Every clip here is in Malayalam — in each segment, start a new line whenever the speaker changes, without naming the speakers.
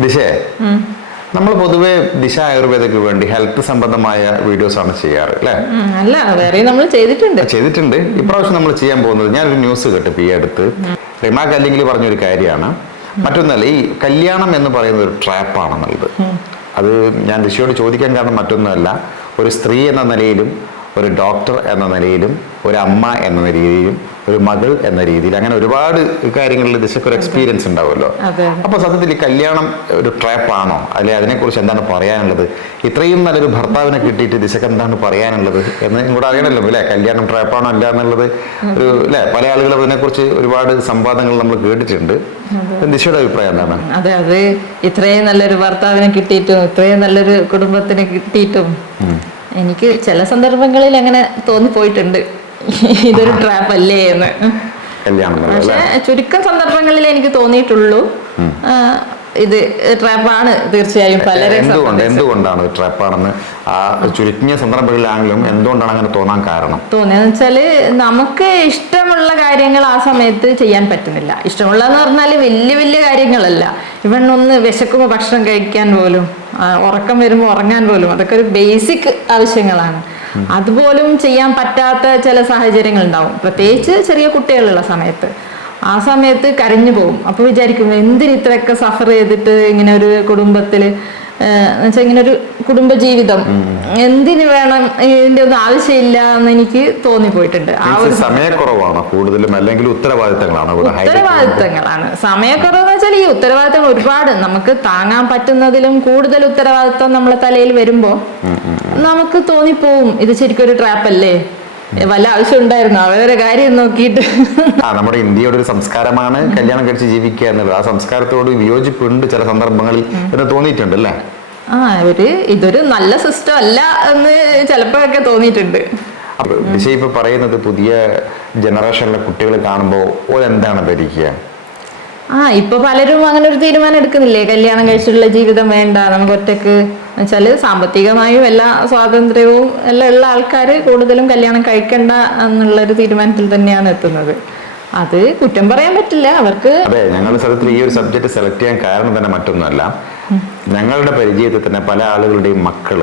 ദിശേ? നമ്മൾ പൊതുവെ ദിശ ആയുർവേദക്ക് വേണ്ടി ഹെൽത്ത് സംബന്ധമായ വീഡിയോസ് ആണ് ചെയ്യാറ് അല്ലേ?
അല്ല വേറെ നമ്മൾ ചെയ്തിട്ടുണ്ട്.
ചെയ്തിട്ടുണ്ട്. ഇപ്രാവശ്യം നമ്മൾ ചെയ്യാൻ പോകുന്നത് ഞാനൊരു ന്യൂസ് കേട്ടു ഈ അടുത്ത്. റിമ കല്ലിങ്കിൽ പറഞ്ഞൊരു കാര്യമാണ്. മറ്റൊന്നല്ല ഈ കല്യാണം എന്ന് പറയുന്ന ഒരു ട്രാപ്പാണെന്നുള്ളത്. അത് ഞാൻ ദിശയോട് ചോദിക്കാൻ കാരണം മറ്റൊന്നുമല്ല. ഒരു സ്ത്രീ എന്ന നിലയിലും ഒരു ഡോക്ടർ എന്ന നിലയിലും ഒരു അമ്മ എന്ന രീതിയിലും ഒരു മകൾ എന്ന രീതിയിൽ അങ്ങനെ ഒരുപാട് കാര്യങ്ങളിൽ ദിശക്ക് ഒരു എക്സ്പീരിയൻസ് ഉണ്ടാവുമല്ലോ. അപ്പൊ സത്യത്തിൽ ഈ കല്യാണം ഒരു ട്രാപ്പാണോ അല്ലെ അതിനെക്കുറിച്ച് എന്താണ് പറയാനുള്ളത്? ഇത്രയും നല്ലൊരു ഭർത്താവിനെ കിട്ടിയിട്ട് ദിശക്ക് എന്താണ് പറയാനുള്ളത്? എന്ന് കൂടെ അറിയണല്ലോ അല്ലെ? കല്യാണം ട്രാപ്പാണോ അല്ല എന്നുള്ളത് ഒരു അല്ലെ? പല ആളുകളും അതിനെക്കുറിച്ച് ഒരുപാട് സംവാദങ്ങൾ നമ്മൾ കേട്ടിട്ടുണ്ട്. ദിശയുടെ അഭിപ്രായം എന്താണ്?
അതെ അത് ഇത്രയും നല്ലൊരു ഭർത്താവിനെ കിട്ടിയിട്ടും ഇത്രയും നല്ലൊരു കുടുംബത്തിന് കിട്ടിയിട്ടും എനിക്ക് ചില സന്ദർഭങ്ങളിൽ അങ്ങനെ തോന്നിപ്പോയിട്ടുണ്ട്. ഇതൊരു ട്രാപ്പ് അല്ലേ എന്ന്. പക്ഷെ ചുരുക്കം സന്ദർഭങ്ങളിൽ എനിക്ക് തോന്നിയിട്ടുള്ളൂ. ഇത് ട്രാപ്പാണ് തീർച്ചയായും പലരും
എന്തുകൊണ്ട് എന്തുകൊണ്ടാണ് ട്രാപ്പാണെന്ന് ആ ചുരുങ്ങിയ സന്ദർഭങ്ങളിലാണെങ്കിലും എന്തുകൊണ്ടാണ് അങ്ങനെ തോന്നാൻ കാരണം?
തോന്നിയെന്ന് വെച്ചാൽ നമുക്ക് ഇഷ്ടമുള്ള കാര്യങ്ങൾ ആ സമയത്ത് ചെയ്യാൻ പറ്റുന്നില്ല. ഇഷ്ടമുള്ളതെന്ന് പറഞ്ഞാൽ വലിയ വലിയ കാര്യങ്ങളല്ല. ഇവൺ ഒന്ന് വിശക്കുമ്പോൾ ഭക്ഷണം കഴിക്കാൻ പോലും ഉറക്കം വരുമ്പോൾ ഉറങ്ങാൻ പോലും അതൊക്കെ ഒരു ബേസിക് ആവശ്യങ്ങളാണ്. അതുപോലും ചെയ്യാൻ പറ്റാത്ത ചില സാഹചര്യങ്ങൾ ഉണ്ടാവും. പ്രത്യേകിച്ച് ചെറിയ കുട്ടികളുള്ള സമയത്ത്. ആ സമയത്ത് കരഞ്ഞു പോകും. അപ്പൊ വിചാരിക്കും എന്തിന് ഇത്രയൊക്കെ സഫർ ചെയ്തിട്ട് ഇങ്ങനെ ഒരു കുടുംബത്തിൽ എന്നുവെച്ചാൽ ഇങ്ങനെ ഒരു കുടുംബ ജീവിതം എന്തിന് വേണം ഇതിന്റെ ഒന്നും ആവശ്യമില്ല എന്ന് എനിക്ക് തോന്നിപ്പോയിട്ടുണ്ട്. ആ
സമയക്കുറവാണ്
ഒരു
സമയക്കുറവാണോ കൂടുതലും അല്ലെങ്കിൽ ഉത്തരവാദിത്തങ്ങളാണ്
ഉത്തരവാദിത്തങ്ങളാണ്. സമയക്കുറവെന്ന് വെച്ചാൽ ഈ ഉത്തരവാദിത്തങ്ങൾ ഒരുപാട്. നമുക്ക് താങ്ങാൻ പറ്റുന്നതിലും കൂടുതൽ ഉത്തരവാദിത്തം നമ്മളെ തലയിൽ വരുമ്പോ നമുക്ക് തോന്നിപ്പോവും. ഇത് ശരിക്കും ഒരു ട്രാപ്പ് അല്ലേ? വല്ല ആവശ്യം ഉണ്ടായിരുന്നു? അവരുടെ കാര്യം നോക്കിയിട്ട്.
ആ നമ്മുടെ ഇന്ത്യയുടെ ഒരു സംസ്കാരമാണ് കല്യാണം കഴിച്ച് ജീവിക്കുക എന്നുള്ളത് ആ സംസ്കാരത്തോട് വിയോജിപ്പുണ്ട് ചില സന്ദർഭങ്ങളിൽ എന്ന് തോന്നിയിട്ടുണ്ട് അല്ലേ?
ആ ഒരു ഇതൊരു നല്ല സിസ്റ്റം അല്ല എന്ന് ചിലപ്പോഴൊക്കെ തോന്നിയിട്ടുണ്ട്.
അപ്പൊ ദിശ ഇപ്പൊ പറയുന്നത് പുതിയ ജനറേഷനിലെ കുട്ടികൾ കാണുമ്പോൾ ഓരെന്താണ് ധരിക്കുക?
ആ ഇപ്പൊ പലരും അങ്ങനെ ഒരു തീരുമാനം എടുക്കുന്നില്ലേ? കല്യാണം കഴിച്ചിട്ടുള്ള ജീവിതം വേണ്ട നമുക്ക് ഒറ്റയ്ക്ക്. വെച്ചാൽ സാമ്പത്തികമായും എല്ലാ സ്വാതന്ത്ര്യവും എല്ലാം ഉള്ള ആൾക്കാര് കൂടുതലും കല്യാണം കഴിക്കണ്ട എന്നുള്ള ഒരു തീരുമാനത്തിൽ തന്നെയാണ് എത്തുന്നത്. അത് കുറ്റം പറയാൻ പറ്റില്ല അവർക്ക്
അതെ ഞങ്ങളുടെ സ്ഥലത്തിൽ ഈ ഒരു സബ്ജക്ട് സെലക്ട് ചെയ്യാൻ കാരണം തന്നെ മറ്റൊന്നുമല്ല. ഞങ്ങളുടെ പരിചയത്തിൽ തന്നെ പല ആളുകളുടെയും മക്കൾ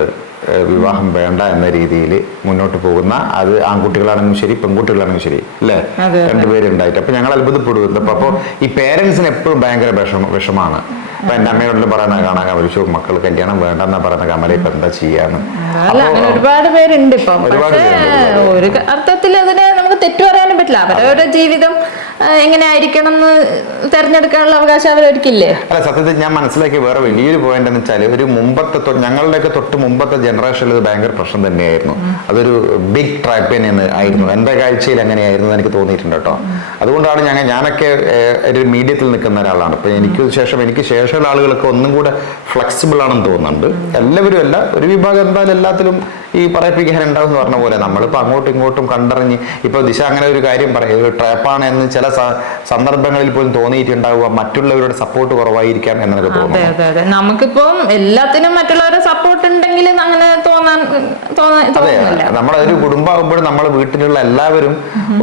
വിവാഹം വേണ്ട എന്ന രീതിയിൽ മുന്നോട്ട് പോകുന്ന അത് ആൺകുട്ടികളാണെങ്കിലും ശരി പെൺകുട്ടികളാണെങ്കിലും ശരി അല്ലേ?
രണ്ടുപേരും
രണ്ടുപേരുണ്ടായിട്ട് അപ്പൊ ഞങ്ങൾ അത്ഭുതപ്പെടുന്നത് അപ്പൊ അപ്പോൾ ഈ പേരൻസിന് എപ്പോഴും ഭയങ്കര വിഷമ വിഷമാണ്. അപ്പൊ എന്റെ അമ്മയോട് പറയുന്ന കാണാൻ വിളിച്ചു മക്കൾ കല്യാണം വേണ്ടെന്ന് പറയുന്ന കമല ഇപ്പൊ എന്താ ചെയ്യാന്ന്?
ഒരുപാട് പേരുണ്ട് ഇപ്പം ഒരു അർത്ഥത്തിൽ അതിനെ നമുക്ക് തെറ്റു പറയാനും പറ്റില്ല. അവരവരുടെ ജീവിതം എങ്ങനെ ആയിരിക്കണം എന്ന് തെരഞ്ഞെടുക്കാനുള്ള അവകാശം അവരൊരിക്കില്ലേ?
അല്ല സത്യത്തിൽ ഞാൻ മനസ്സിലാക്കിയ വേറെ വലിയൊരു പോയിന്റ് എന്ന് വെച്ചാൽ ഒരു മുമ്പത്തെ ഞങ്ങളുടെയൊക്കെ തൊട്ട് മുമ്പത്തെ ജനറേഷനിൽ ഇത് ഭയങ്കര പ്രശ്നം തന്നെയായിരുന്നു. അതൊരു ബിഗ് ട്രാപ്പ് എന്ന് ആയിരുന്നു. എന്റെ കാഴ്ചയിൽ അങ്ങനെയായിരുന്നു എനിക്ക് തോന്നിയിട്ടുണ്ട് കേട്ടോ. അതുകൊണ്ടാണ് ഞങ്ങൾ ഞാനൊക്കെ ഒരു മീഡിയത്തിൽ നിൽക്കുന്ന ഒരാളാണ്. ഇപ്പൊ എനിക്ക് ശേഷം എനിക്ക് ശേഷമുള്ള ആളുകളൊക്കെ ഒന്നും കൂടെ ഫ്ലെക്സിബിൾ ആണെന്ന് തോന്നുന്നുണ്ട്. എല്ലാവരും അല്ല ഒരു വിഭാഗം എന്തായാലും എല്ലാത്തിലും ഈ പറയിപ്പിക്കാൻ ഉണ്ടാവും എന്ന് പറഞ്ഞ പോലെ നമ്മളിപ്പോൾ അങ്ങോട്ടും ഇങ്ങോട്ടും കണ്ടറിഞ്ഞ് ഇപ്പോൾ ദിശ അങ്ങനെ ഒരു കാര്യം പറയും. ഒരു ട്രാപ്പാണ് എന്ന് ചില സന്ദർഭങ്ങളിൽ പോലും തോന്നിയിട്ടുണ്ടാവുക. മറ്റുള്ളവരുടെ സപ്പോർട്ട് കുറവായിരിക്കാം എന്നൊക്കെ തോന്നുന്നു.
നമുക്കിപ്പം എല്ലാത്തിനും മറ്റുള്ളവരുടെ സപ്പോർട്ട് ഉണ്ടെങ്കിൽ അങ്ങനെ തോന്നാൻ
അതെ ഒരു കുടുംബമാകുമ്പോൾ നമ്മുടെ വീട്ടിലുള്ള എല്ലാവരും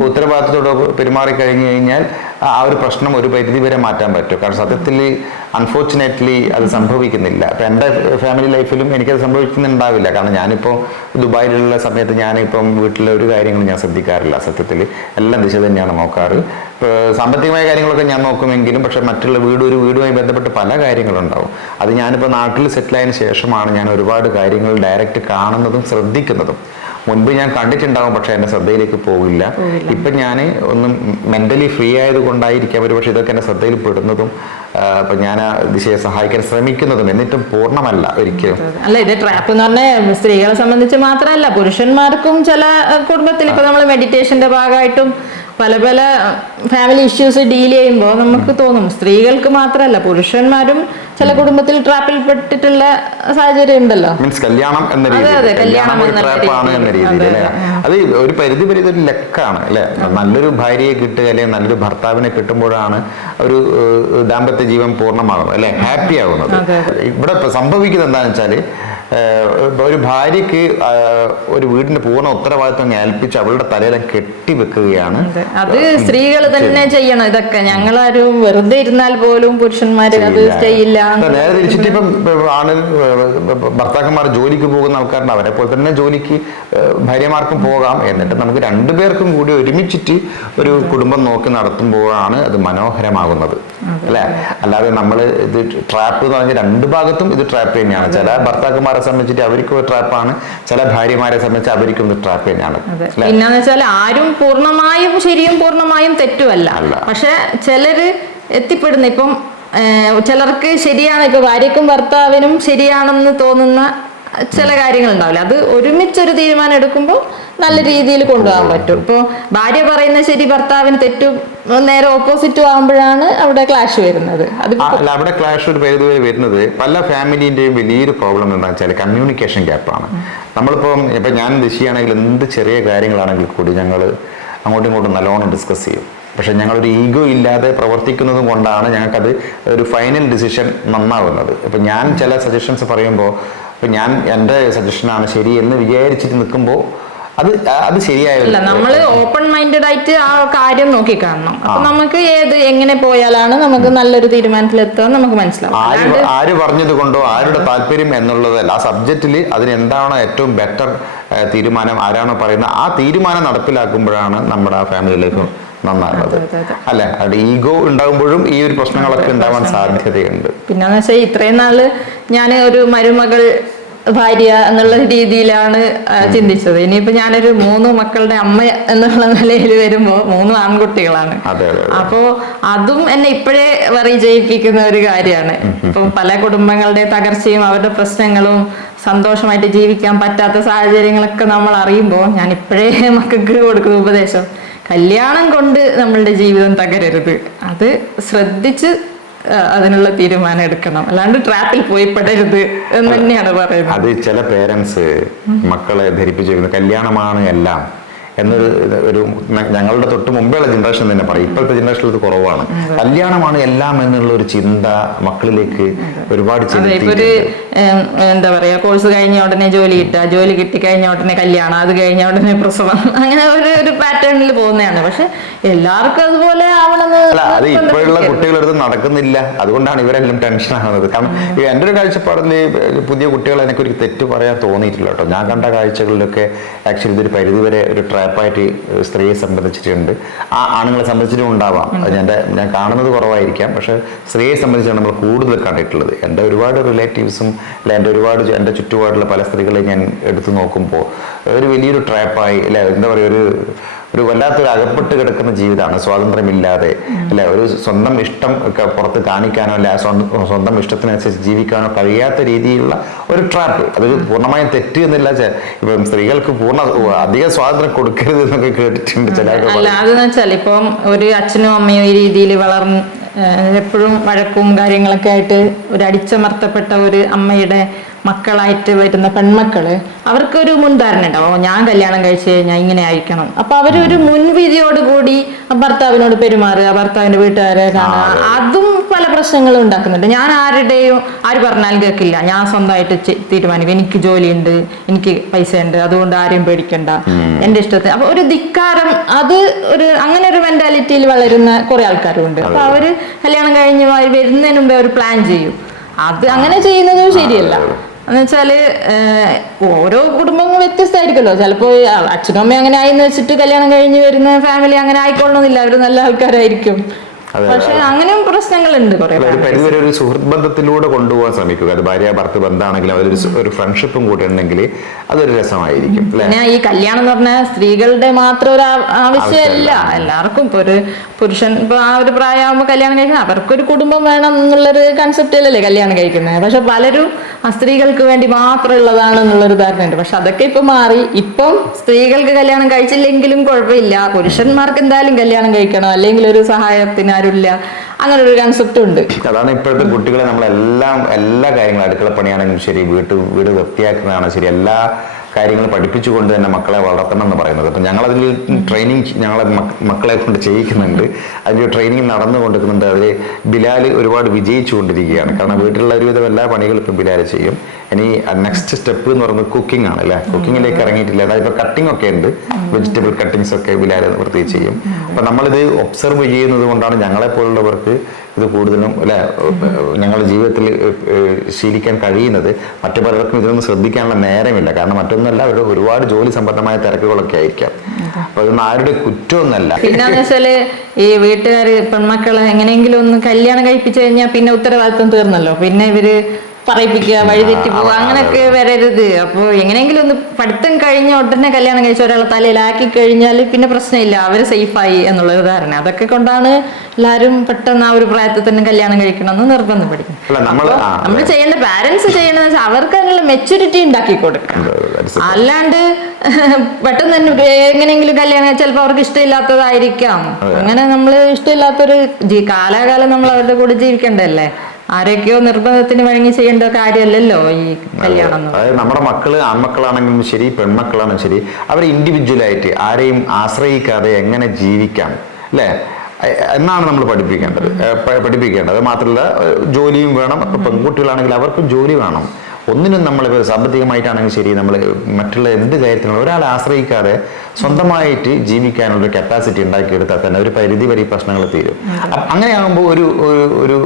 ഉത്തരവാദിത്തത്തോടെ പെരുമാറി കഴിഞ്ഞു കഴിഞ്ഞാൽ ആ ഒരു പ്രശ്നം ഒരു പരിധി വരെ മാറ്റാൻ പറ്റും. കാരണം സത്യത്തിൽ അൺഫോർച്ചുനേറ്റ്ലി അത് സംഭവിക്കുന്നില്ല. അപ്പം എന്റെ ഫാമിലി ലൈഫിലും എനിക്കത് സംഭവിക്കുന്നുണ്ടാവില്ല. കാരണം ഞാനിപ്പോൾ ദുബായിലുള്ള സമയത്ത് ഞാനിപ്പം വീട്ടിലെ ഒരു കാര്യങ്ങളും ഞാൻ ശ്രദ്ധിക്കാറില്ല. സത്യത്തിൽ എല്ലാം ദിശ തന്നെയാണ് നോക്കാറ്. സാമ്പത്തികമായ കാര്യങ്ങളൊക്കെ ഞാൻ നോക്കുമെങ്കിലും പക്ഷേ മറ്റുള്ള വീട് ഒരു വീടുമായി ബന്ധപ്പെട്ട് പല കാര്യങ്ങളുണ്ടാവും. അത് ഞാനിപ്പോൾ നാട്ടിൽ സെറ്റിലായതിനു ശേഷമാണ് ഞാൻ ഒരുപാട് കാര്യങ്ങൾ ഡയറക്റ്റ് കാണുന്നതും ശ്രദ്ധിക്കുന്നതും. മുൻപ് ഞാൻ കണ്ടിട്ടുണ്ടാവും പക്ഷെ എന്റെ ശ്രദ്ധയിലേക്ക് പോകില്ല ഇപ്പൊ ഞാൻ ഒന്ന് മെന്റലി ഫ്രീ ആയത് കൊണ്ടായിരിക്കാം ഒരു പക്ഷെ ഇതൊക്കെ എന്റെ ശ്രദ്ധയിൽ പെടുന്നതും അപ്പൊ ഞാൻ ആ ദിശയെ സഹായിക്കാൻ ശ്രമിക്കുന്നതും എന്നിട്ടും പൂർണമല്ല ഒരിക്കലും.
അല്ല ഇത് ട്രാപ്പ് എന്ന് പറഞ്ഞാൽ സ്ത്രീകളെ സംബന്ധിച്ച് മാത്രമല്ല പുരുഷന്മാർക്കും ചില കുടുംബത്തിൽ ഇപ്പൊ നമ്മൾ മെഡിറ്റേഷന്റെ ഭാഗമായിട്ടും പല പല ഫാമിലി ഇഷ്യൂസ് ഡീൽ ചെയ്യുമ്പോൾ നമുക്ക് തോന്നും സ്ത്രീകൾക്ക് മാത്രമല്ല പുരുഷന്മാരും ചില കുടുംബത്തിൽ ട്രാപ്പിൽ പെട്ടിട്ടുള്ള സാഹചര്യം ഉണ്ടല്ലോ.
മീൻസ് കല്യാണം എന്ന
അതെ,
രീതിയിൽ കല്യാണം ഒരു ട്രാപ്പാണ് എന്ന
രീതിയിൽ.
അല്ലേ? അത് ഒരു പരിധി വരെ ഇതൊരു ലക്കാണ് അല്ലെ? നല്ലൊരു ഭാര്യയെ കിട്ടുക അല്ലെങ്കിൽ നല്ലൊരു ഭർത്താവിനെ കിട്ടുമ്പോഴാണ് ഒരു ദാമ്പത്യ ജീവൻ പൂർണമാകുന്നത് അല്ലെ? ഹാപ്പി ആകുന്നത് ഇവിടെ സംഭവിക്കുന്നത് എന്താണെന്ന് വെച്ചാൽ ഏഹ്, ഒരു ഭാര്യക്ക് ഒരു വീടിന്റെ പൂർണ ഉത്തരവാദിത്വം ഏൽപ്പിച്ച് അവളുടെ തലയിലും കെട്ടിവെക്കുകയാണ്.
അതെ. അത് സ്ത്രീകൾ തന്നെ ചെയ്യണം. ഇതൊക്കെ ഞങ്ങളാരും വെറുതെ ഇരുന്നാൽ പോലും പുരുഷന്മാര് അത് ചെയ്യില്ല.
നേരെ തിരിച്ചിട്ട് ഇപ്പം ആണ് ഭർത്താക്കന്മാർ ജോലിക്ക് പോകുന്ന ആൾക്കാരുണ്ട്. അവരെ പോലെ തന്നെ ജോലിക്ക് ഭാര്യമാർക്കും പോകാം. എന്നിട്ട് നമുക്ക് രണ്ടുപേർക്കും കൂടി ഒരുമിച്ചിട്ട് ഒരു കുടുംബം നോക്കി നടത്തുമ്പോഴാണ് അത് മനോഹരമാകുന്നത്. അല്ലെ? അല്ലാതെ നമ്മൾ ഇത് ട്രാപ്പ് എന്ന് പറഞ്ഞാൽ രണ്ട് ഭാഗത്തും ഇത് ട്രാപ്പ് തന്നെയാണ്. ചില ഭർത്താക്കന്മാരെ സംബന്ധിച്ചിട്ട് അവർക്കും ഒരു ട്രാപ്പാണ് ചില ഭാര്യമാരെ സംബന്ധിച്ച് അവർക്കും ഒരു ട്രാപ്പ് തന്നെയാണ്.
പിന്നെന്ന് വെച്ചാൽ ആരും പൂർണമായും ശരിയും പൂർണമായും തെറ്റുമല്ല. പക്ഷെ ചിലര് എത്തിപ്പെടുന്ന. ഇപ്പം ചിലർക്ക് ശരിയാണ് ഇപ്പൊ ഭാര്യക്കും ഭർത്താവിനും ശരിയാണെന്ന് തോന്നുന്ന ചില കാര്യങ്ങൾ ഉണ്ടാവില്ല അത് ഒരുമിച്ചൊരു തീരുമാനം എടുക്കുമ്പോൾ നല്ല രീതിയിൽ കൊണ്ടുപോകാൻ പറ്റും. ഇപ്പോൾ ഭാര്യ പറയുന്ന ശരി ഭർത്താവിന് തെറ്റും നേരെ ഓപ്പോസിറ്റും ആകുമ്പോഴാണ് അവിടെ ക്ലാഷ് വരുന്നത്.
അല്ല അവിടെ ക്ലാഷ് ഒരു പരിധിവരെ വരുന്നത് പല ഫാമിലിന്റെയും വലിയൊരു പ്രോബ്ലം എന്താണെന്ന് വെച്ചാൽ കമ്മ്യൂണിക്കേഷൻ ഗ്യാപ്പാണ് നമ്മളിപ്പം ഇപ്പം ഞാൻ ദിശയാണെങ്കിൽ എന്ത് ചെറിയ കാര്യങ്ങളാണെങ്കിൽ കൂടി ഞങ്ങൾ അങ്ങോട്ടും ഇങ്ങോട്ടും നല്ലോണം ഡിസ്കസ് ചെയ്യും. പക്ഷെ ഞങ്ങളൊരു ഈഗോ ഇല്ലാതെ പ്രവർത്തിക്കുന്നതും കൊണ്ടാണ് ഞങ്ങൾക്കത് ഒരു ഫൈനൽ ഡിസിഷൻ നന്നാവുന്നത്. ഇപ്പം ഞാൻ ചില സജഷൻസ് പറയുമ്പോൾ ഇപ്പം ഞാൻ എന്റെ സജഷനാണ് ശരി എന്ന് വിചാരിച്ചിട്ട് നിൽക്കുമ്പോൾ അത് അത് ശരിയായ
നമ്മൾ ഓപ്പൺ മൈൻഡഡ് ആയിട്ട് ആ കാര്യം നോക്കി കാണണം. അപ്പൊ നമുക്ക് ഏത് എങ്ങനെ പോയാലാണ് നമുക്ക് നല്ലൊരു തീരുമാനത്തിൽ എത്തുക നമുക്ക് മനസ്സിലാവും.
ആര് പറഞ്ഞത് കൊണ്ടോ ആരുടെ താല്പര്യം എന്നുള്ളതല്ല. ആ സബ്ജക്റ്റിൽ അതിന് എന്താണോ ഏറ്റവും ബെറ്റർ തീരുമാനം ആരാണോ പറയുന്നത് ആ തീരുമാനം നടപ്പിലാക്കുമ്പോഴാണ് നമ്മുടെ ആ ഫാമിലി ലൈഫ് നന്നാകുന്നത്. അല്ലെ? അവിടെ ഈഗോ ഉണ്ടാകുമ്പോഴും ഈ ഒരു പ്രശ്നങ്ങളൊക്കെ ഉണ്ടാവാൻ സാധ്യതയുണ്ട്.
പിന്നെ ഇത്രയും നാൾ ഞാൻ ഒരു മരുമകൾ ഭാര്യ എന്നുള്ള രീതിയിലാണ് ചിന്തിച്ചത്. ഇനിയിപ്പോ ഞാനൊരു മൂന്ന് മക്കളുടെ അമ്മ എന്നുള്ള നിലയിൽ വരുമ്പോ മൂന്ന് ആൺകുട്ടികളാണ്. അപ്പോ അതും എന്നെ ഇപ്പോഴേ വറി ജയിപ്പിക്കുന്ന ഒരു കാര്യമാണ്. ഇപ്പൊ പല കുടുംബങ്ങളുടെ തകർച്ചയും അവരുടെ പ്രശ്നങ്ങളും സന്തോഷമായിട്ട് ജീവിക്കാൻ പറ്റാത്ത സാഹചര്യങ്ങളൊക്കെ നമ്മൾ അറിയുമ്പോൾ ഞാൻ ഇപ്പോഴേ മക്കൾക്ക് കൊടുക്കുന്ന ഉപദേശം കല്യാണം കൊണ്ട് നമ്മളുടെ ജീവിതം തകരരുത്. അത് ശ്രദ്ധിച്ച് അതിനുള്ള തീരുമാനം എടുക്കണം. അല്ലാണ്ട് ട്രാപ്പിൽ പോയി പെടരുത് എന്ന് തന്നെയാണ് പറയുന്നത്.
അത് ചില പേരൻസ് മക്കളെ ധരിപ്പിച്ചിരുന്നു കല്യാണമാണ് എല്ലാം. എന്നൊരു ഒരു ഞങ്ങളുടെ തൊട്ട് മുമ്പേയുള്ള ജനറേഷൻ തന്നെ പറയും. ഇപ്പോഴത്തെ ജനറേഷനിൽ ഇത് കുറവാണ്. കല്യാണമാണ് എല്ലാം എന്നുള്ള ഒരു ചിന്ത മക്കളിലേക്ക് ഒരുപാട്
ഒരു എന്താ പറയാ കോഴ്സ് കഴിഞ്ഞ ഉടനെ ജോലി കിട്ടുക ജോലി കിട്ടി കഴിഞ്ഞ ഉടനെ കല്യാണം അത് കഴിഞ്ഞ ഉടനെ പ്രസവം അങ്ങനെ ഒരു ഒരു പാറ്റേണിൽ പോകുന്നതാണ്. പക്ഷെ എല്ലാവർക്കും അതുപോലെ ആവണമെന്ന്
അത് ഇപ്പോഴുള്ള കുട്ടികളെടുത്ത് നടക്കുന്നില്ല. അതുകൊണ്ടാണ് ഇവരെല്ലാം ടെൻഷൻ ആകുന്നത് കാരണം എന്റെ എന്റെ ഒരു കാഴ്ചപ്പാടിൽ പുതിയ കുട്ടികൾ എനിക്കൊരു തെറ്റ് പറയാൻ തോന്നിയിട്ടില്ല കേട്ടോ. ഞാൻ കണ്ട കാഴ്ചകളിലൊക്കെ ആക്ച്വലി ഇതൊരു പരിധിവരെ ഒരു ട്രാപ്പായിട്ട് സ്ത്രീയെ സംബന്ധിച്ചിട്ടുണ്ട്. ആ ആണുങ്ങളെ സംബന്ധിച്ചിട്ടും ഉണ്ടാവാം. അത് എന്റെ ഞാൻ കാണുന്നത് കുറവായിരിക്കാം. പക്ഷെ സ്ത്രീയെ സംബന്ധിച്ചാണ് നമ്മൾ കൂടുതൽ കണ്ടിട്ടുള്ളത്. എന്റെ ഒരുപാട് റിലേറ്റീവ്സും അല്ലെ എന്റെ ഒരുപാട് എന്റെ ചുറ്റുപാടുള്ള പല സ്ത്രീകളെ ഞാൻ എടുത്തു നോക്കുമ്പോൾ ഒരു വലിയൊരു ട്രാപ്പായി അല്ലെ എന്താ പറയുക ഒരു ഒരു വല്ലാത്തൊരു അകപ്പെട്ട് കിടക്കുന്ന ജീവിതമാണ്. സ്വാതന്ത്ര്യമില്ലാതെ അല്ലെ? ഒരു സ്വന്തം ഇഷ്ടം ഒക്കെ പുറത്ത് കാണിക്കാനോ അല്ലെ സ്വന്തം ഇഷ്ടത്തിനനുസരിച്ച് ജീവിക്കാനോ കഴിയാത്ത രീതിയിലുള്ള ഒരു ട്രാപ്പ്. അതൊരു പൂർണമായും തെറ്റ് എന്നില്ല. ഇപ്പം സ്ത്രീകൾക്ക് പൂർണ അധിക സ്വാതന്ത്ര്യം കൊടുക്കരുത് എന്നൊക്കെ കേട്ടിട്ടുണ്ട് ചില
അല്ല അതെന്ന് വെച്ചാൽ ഇപ്പം ഒരു അച്ഛനും അമ്മയും ഈ രീതിയിൽ വളർന്നു എപ്പോഴും വഴക്കും കാര്യങ്ങളൊക്കെ ആയിട്ട് ഒരു അടിച്ചമർത്തപ്പെട്ട ഒരു അമ്മയുടെ മക്കളായിട്ട് വരുന്ന പെൺമക്കൾ അവർക്കൊരു മുൻധാരണ ഉണ്ടാവും "ഓ, ഞാൻ കല്യാണം കഴിച്ച് കഴിഞ്ഞാൽ ഇങ്ങനെ ആയിരിക്കണം. അപ്പൊ അവരൊരു മുൻവിധിയോട് കൂടി ഭർത്താവിനോട് പെരുമാറുക ഭർത്താവിന്റെ വീട്ടുകാരെ കാണുക. അതും പല പ്രശ്നങ്ങളും ഉണ്ടാക്കുന്നുണ്ട്. ഞാൻ ആരുടെയും ആര് പറഞ്ഞാലും കേൾക്കില്ല. ഞാൻ സ്വന്തമായിട്ട് തീരുമാനിക്കും. എനിക്ക് ജോലിയുണ്ട് എനിക്ക് പൈസ ഉണ്ട് അതുകൊണ്ട് ആരെയും പേടിക്കണ്ട. എന്റെ ഇഷ്ടത്തിന്. അപ്പൊ ഒരു ധിക്കാരം അത് ഒരു അങ്ങനെ ഒരു മെന്റാലിറ്റിയിൽ വളരുന്ന കുറെ ആൾക്കാരും ഉണ്ട് അപ്പൊ അവർ കല്യാണം കഴിഞ്ഞ് വരുന്നതിന് മുമ്പേ അവർ പ്ലാൻ ചെയ്യും. അത് അങ്ങനെ ചെയ്യുന്നതും ശരിയല്ല. എന്ന് വെച്ചാൽ ഓരോ കുടുംബങ്ങളും വ്യത്യസ്തമായിരിക്കുമല്ലോ. ചിലപ്പോ അച്ഛനും അമ്മയും അങ്ങനെ ആയിന്ന് വെച്ചിട്ട് കല്യാണം കഴിഞ്ഞ് വരുന്ന ഫാമിലി അങ്ങനെ ആയിക്കൊള്ളണമെന്നില്ല അവർ നല്ല ആൾക്കാരായിരിക്കും. പക്ഷെ അങ്ങനെയും പ്രശ്നങ്ങളുണ്ട്
പരിധിവരെ ഒരു സുഹൃത്ത് ബന്ധത്തിലൂടെ കൊണ്ടുപോകാൻ ശ്രമിക്കുക. അത് ഭാര്യ ഭർത്ത ബന്ധാണെങ്കിലും അതൊരു ഒരു ഫ്രണ്ട്ഷിപ്പും കൂടെ ഉണ്ടെങ്കിൽ അതൊരു രസമായിരിക്കും
പിന്നെ ഈ കല്യാണം എന്ന് പറഞ്ഞാൽ സ്ത്രീകളുടെ മാത്രം ഒരു ആവശ്യമല്ല. എല്ലാവർക്കും ഇപ്പൊ ഒരു പുരുഷൻ ഇപ്പൊ ആ ഒരു പ്രായമാകുമ്പോൾ കല്യാണം കഴിക്കുന്നത് അവർക്കൊരു കുടുംബം വേണം എന്നുള്ളൊരു അല്ലല്ലേ കല്യാണം കഴിക്കുന്നത്. പക്ഷെ പലരും ആ സ്ത്രീകൾക്ക് വേണ്ടി മാത്രമുള്ളതാണ് എന്നുള്ളൊരു ധാരണയുണ്ട്. പക്ഷെ അതൊക്കെ ഇപ്പൊ മാറി. ഇപ്പം സ്ത്രീകൾക്ക് കല്യാണം കഴിച്ചില്ലെങ്കിലും കുഴപ്പമില്ല. പുരുഷന്മാർക്ക് എന്തായാലും കല്യാണം കഴിക്കണം. അല്ലെങ്കിൽ ഒരു സഹായത്തിന് ആരുമില്ല. അങ്ങനെ ഒരു കൺസെപ്റ്റ് ഉണ്ട്.
അതാണ് ഇപ്പോഴത്തെ കുട്ടികളെ നമ്മളെല്ലാം എല്ലാ കാര്യങ്ങളും അടുക്കള പണിയാണെങ്കിലും ശരി വീട്ട് വീട് വൃത്തിയാക്കുന്നതാണോ ശരി എല്ലാ കാര്യങ്ങൾ പഠിപ്പിച്ചുകൊണ്ട് തന്നെ മക്കളെ വളർത്തണം എന്ന് പറയുന്നത്. അപ്പം ഞങ്ങളതിൽ ട്രെയിനിങ് ഞങ്ങളെ മക്കളെ കൊണ്ട് ചെയ്യിക്കുന്നുണ്ട്. അതിന്റെ ട്രെയിനിങ് നടന്നു നടന്നുകൊണ്ടിരിക്കുന്നുണ്ട്. അതിൽ ബിലാൽ ഒരുപാട് വിജയിച്ചുകൊണ്ടിരിക്കുകയാണ്. കാരണം വീട്ടിലുള്ള ഒരുവിധം എല്ലാ പണികളും ഇപ്പം ബിലാൽ ചെയ്യും. ഇനി നെക്സ്റ്റ് സ്റ്റെപ്പ് എന്ന് പറയുന്നത് കുക്കിംഗ് ആണ് അല്ലേ? കുക്കിങ്ങിലേക്ക് ഇറങ്ങിയിട്ടില്ല. അതായത് ഇപ്പോൾ കട്ടിംഗ് ഒക്കെ ഉണ്ട്. വെജിറ്റബിൾ കട്ടിങ്സ് ഒക്കെ ബിലാൽ പ്രത്യേകിച്ച് ചെയ്യും. അപ്പം നമ്മളിത് ഒബ്സർവ് ചെയ്യുന്നത് കൊണ്ടാണ് ഞങ്ങളെ പോലുള്ളവർക്ക് ഇത് കൂടുതലും അല്ലെ ഞങ്ങളുടെ ജീവിതത്തിൽ ശീലിക്കാൻ കഴിയുന്നത് മറ്റു പലർക്കും ഇതൊന്നും ശ്രദ്ധിക്കാനുള്ള നേരമില്ല. കാരണം മറ്റൊന്നല്ല അവരുടെ ഒരുപാട് ജോലി സംബന്ധമായ തിരക്കുകളൊക്കെ ആയിരിക്കാം. അപ്പൊ ഇതൊന്നും ആരുടെ കുറ്റമൊന്നല്ല
പിന്നെന്ന് വെച്ചാൽ ഈ വീട്ടുകാർ പെൺമക്കളെ എങ്ങനെയെങ്കിലും ഒന്ന് കല്യാണം കഴിപ്പിച്ചു കഴിഞ്ഞാൽ പിന്നെ ഉത്തരവാദിത്വം തീർന്നല്ലോ. പിന്നെ ഇവർ പറയിപ്പിക്കുക വഴിതെറ്റി പോവുക അങ്ങനെയൊക്കെ വരരുത്. അപ്പോൾ എങ്ങനെയെങ്കിലും ഒന്ന് പഠിത്തം കഴിഞ്ഞ ഉടനെ കല്യാണം കഴിച്ച ഒരാളെ തലയിലാക്കി കഴിഞ്ഞാൽ പിന്നെ പ്രശ്നമില്ല അവർ സേഫായി എന്നുള്ളൊരു ധാരണ. അതൊക്കെ കൊണ്ടാണ് എല്ലാരും പെട്ടെന്ന് ആ ഒരു പ്രായത്തിൽ തന്നെ കല്യാണം കഴിക്കണം എന്ന് നിർബന്ധം
പഠിക്കണം നമ്മൾ
ചെയ്യേണ്ട പാരന്റ്സ് ചെയ്യണമെന്ന് വെച്ചാൽ അവർക്ക് അതിനുള്ള മെച്ചൂരിറ്റി ഉണ്ടാക്കി കൊടുക്കണം അല്ലാണ്ട് പെട്ടെന്ന് തന്നെ എങ്ങനെയെങ്കിലും കല്യാണം ചിലപ്പോൾ അവർക്ക് ഇഷ്ടമില്ലാത്തതായിരിക്കാം. അങ്ങനെ നമ്മൾ ഇഷ്ടമില്ലാത്തൊരു കാലാകാലം നമ്മൾ അവരുടെ കൂടെ ജീവിക്കണ്ടല്ലേ ആരൊക്കെയോ നിർബന്ധത്തിന് വഴങ്ങി ചെയ്യേണ്ട കാര്യമല്ലല്ലോ ഈ കല്യാണം
അതായത് നമ്മുടെ മക്കൾ ആൺമക്കളാണെങ്കിലും ശരി പെൺമക്കളാണെങ്കിലും ശരി അവർ ഇൻഡിവിജ്വൽ ആയിട്ട് ആരെയും ആശ്രയിക്കാതെ എങ്ങനെ ജീവിക്കാം അല്ലേ? എന്നാണ് നമ്മൾ പഠിപ്പിക്കേണ്ടത്. പഠിപ്പിക്കേണ്ടത്. അത് മാത്രമല്ല ജോലിയും വേണം. അപ്പൊ പെൺകുട്ടികളാണെങ്കിൽ അവർക്കും ജോലി വേണം. ഒന്നിനും നമ്മൾ സാമ്പത്തികമായിട്ടാണെങ്കിൽ ശരി നമ്മൾ മറ്റുള്ള എന്ത് കാര്യത്തിനും ഒരാളെ ആശ്രയിക്കാതെ സ്വന്തമായിട്ട് ജീവിക്കാനുള്ള കപ്പാസിറ്റി ഉണ്ടാക്കിയെടുത്താൽ തന്നെ ഒരു പരിധി വരെ ഈ പ്രശ്നങ്ങൾ തീരും. അങ്ങനെ അങ്ങനെയാകുമ്പോൾ ഒരു ഒരു- ഒരു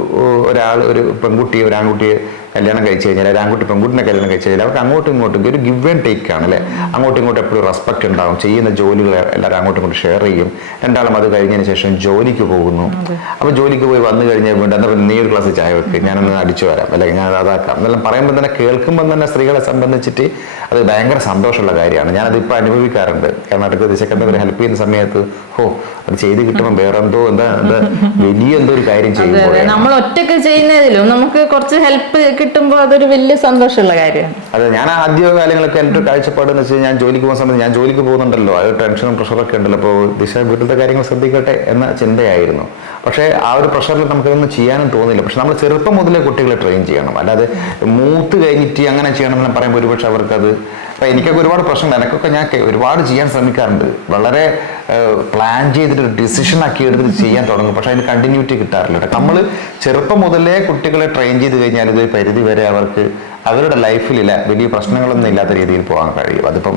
ഒരാൾ ഒരു പെൺകുട്ടിയെ ഒരു ആൺകുട്ടിയെ കല്യാണം കഴിച്ചു കഴിഞ്ഞാൽ ഒരു ആൺകുട്ടി പെൺകുട്ടിനെ കല്യാണം കഴിച്ചു കഴിഞ്ഞാൽ അവർക്ക് അങ്ങോട്ടും ഇങ്ങോട്ടും ഒരു ഗിവ് ആൻഡ് ടേക്ക് ആണ് അല്ലേ? അങ്ങോട്ടും ഇങ്ങോട്ടും എപ്പോഴും റെസ്പെക്ട് ഉണ്ടാവും. ചെയ്യുന്ന ജോലികൾ എല്ലാവരും അങ്ങോട്ടും ഇങ്ങോട്ടും ഷെയർ ചെയ്യും. രണ്ടാളും അത് കഴിഞ്ഞതിന് ശേഷം ജോലിക്ക് പോകുന്നു. അപ്പോൾ ജോലിക്ക് പോയി വന്നു കഴിഞ്ഞാൽ വീണ്ടും എന്താ പറയുക നീ ഒരു ഗ്ലാസ് ചായ വെക്ക് ഞാനൊന്ന് അടിച്ചു വരാം അല്ലെങ്കിൽ ഞാൻ അതാക്കാം. എന്നെല്ലാം പറയുമ്പോൾ തന്നെ കേൾക്കുമ്പോൾ തന്നെ സ്ത്രീകളെ സംബന്ധിച്ചിട്ട് അത് ഭയങ്കര സന്തോഷമുള്ള കാര്യമാണ്. ഞാനതിപ്പോൾ അനുഭവിക്കാറുണ്ട്. കർണാടക പറയുക ഹെൽപ്പ് ചെയ്യുന്ന സമയത്ത് ഹോ അത് ചെയ്ത് കിട്ടുമ്പോൾ വേറെ എന്തോ എന്താ വലിയ എന്തോ ഒരു കാര്യം
ചെയ്യും
ചെയ്യുമ്പോൾ
നമ്മൾ ഒറ്റയ്ക്ക് ചെയ്യുന്നതിലും നമുക്ക് കുറച്ച് ഹെൽപ്പ് കിട്ടുമ്പോൾ അതൊരു വലിയ സന്തോഷമുള്ള കാര്യമാണ്.
അതെ ഞാൻ ആദ്യ കാലങ്ങളൊക്കെ എന്റെ ഒരു കാഴ്ചപ്പാട് എന്ന് വെച്ചാൽ ഞാൻ ജോലിക്ക് പോകുന്ന സമയത്ത് ഞാൻ ജോലിക്ക് പോകുന്നുണ്ടല്ലോ. അത് ടെൻഷനും പ്രഷറൊക്കെ ഉണ്ടല്ലോ. അപ്പോൾ ദിശ വീട്ടിലത്തെ കാര്യങ്ങൾ ശ്രദ്ധിക്കട്ടെ എന്ന ചിന്തയായിരുന്നു. പക്ഷേ ആ ഒരു പ്രഷറിൽ നമുക്കതൊന്നും ചെയ്യാനും തോന്നില്ല പക്ഷെ നമ്മൾ ചെറുപ്പം മുതലേ കുട്ടികളെ ട്രെയിൻ ചെയ്യണം. അല്ലാതെ മൂത്ത് കഴിഞ്ഞിട്ട് അങ്ങനെ ചെയ്യണം എന്ന് പറയുമ്പോൾ ഒരുപക്ഷെ അവർക്കത് ഇപ്പം എനിക്കൊക്കെ ഒരുപാട് പ്രശ്നമുണ്ട്. എനിക്കൊക്കെ ഞാൻ ഒരുപാട് ചെയ്യാൻ ശ്രമിക്കാറുണ്ട്. വളരെ പ്ലാൻ ചെയ്തിട്ട് ഒരു ഡിസിഷൻ ആക്കി എടുത്തിട്ട് ചെയ്യാൻ തുടങ്ങും. പക്ഷെ അതിന് കണ്ടിന്യൂറ്റി കിട്ടാറില്ല നമ്മൾ ചെറുപ്പം മുതലേ കുട്ടികളെ ട്രെയിൻ ചെയ്ത് കഴിഞ്ഞാൽ ഇത് പരിധി വരെ അവർക്ക് അവരുടെ ലൈഫിലില്ല വലിയ പ്രശ്നങ്ങളൊന്നും ഇല്ലാത്ത രീതിയിൽ പോകാൻ കഴിയും. അതിപ്പം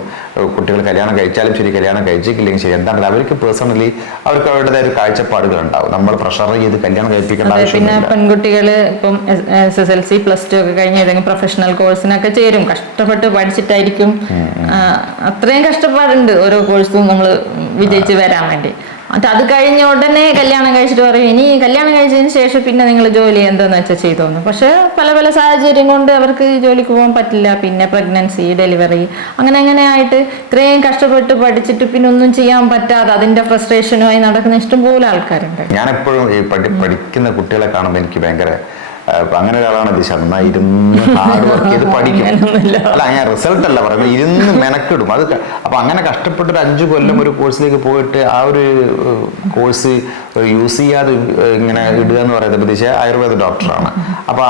കുട്ടികൾ കല്യാണം കഴിച്ചാലും ശരി കല്യാണം കഴിച്ചിട്ടില്ലെങ്കിൽ ശരി എന്താണെങ്കിലും അവർക്ക് പേഴ്സണലി അവർക്ക് അവരുടേതായ ഒരു കാഴ്ചപ്പാടുകൾ ഉണ്ടാവും. നമ്മൾ പ്രഷർ ചെയ്ത് കല്യാണം കഴിപ്പിക്കേണ്ട
ആവശ്യം പിന്നെ പെൺകുട്ടികൾ ഇപ്പം S S L C plus two ഒക്കെ കഴിഞ്ഞ് ഏതെങ്കിലും പ്രൊഫഷണൽ കോഴ്സിനൊക്കെ ചേരും. കഷ്ടപ്പെട്ട് പഠിച്ചിട്ടായിരിക്കും. അത്രയും കഷ്ടപ്പാടുണ്ട്. ഓരോ കോഴ്സും നമ്മൾ വിജയിച്ച് വരാൻ വേണ്ടി. എന്നിട്ട് അത് കഴിഞ്ഞ ഉടനെ കല്യാണം കഴിച്ചിട്ട് പറയും ഇനി കല്യാണം കഴിച്ചതിന് ശേഷം പിന്നെ നിങ്ങൾ ജോലി എന്താന്ന് വെച്ചാൽ ചെയ്തോന്നു. പക്ഷെ പല പല സാഹചര്യം കൊണ്ട് അവർക്ക് ജോലിക്ക് പോകാൻ പറ്റില്ല. പിന്നെ പ്രഗ്നൻസി ഡെലിവറി അങ്ങനെ അങ്ങനെ ആയിട്ട് ഇത്രയും കഷ്ടപ്പെട്ട് പഠിച്ചിട്ട് പിന്നെ ഒന്നും ചെയ്യാൻ പറ്റാതെ അതിന്റെ ഫ്രസ്ട്രേഷനുമായി നടക്കുന്ന ഇഷ്ടംപോലെ ആൾക്കാരുണ്ട്.
ഞാൻ എപ്പോഴും ഈ പഠി പഠിക്കുന്ന കുട്ടികളെ കാണുമ്പോൾ എനിക്ക് ഭയങ്കര അങ്ങനെ ഒരാളാണ് ദിശ. നന്നായി ഇരുന്ന് ഹാർഡ് വർക്ക് ചെയ്ത് പഠിക്കും. അല്ല ഞാൻ റിസൾട്ട് അല്ല പറയുന്നത്. ഇരുന്ന് മെനക്കിടും. അത് അപ്പൊ അങ്ങനെ കഷ്ടപ്പെട്ട് ഒരു അഞ്ചു കൊല്ലം ഒരു കോഴ്സിലേക്ക് പോയിട്ട് ആ ഒരു കോഴ്സ് യൂസ് ചെയ്യാതെ ഇങ്ങനെ ഇടുക എന്ന് പറയുന്നത് ദിശ ആയുർവേദ ഡോക്ടറാണ് അപ്പൊ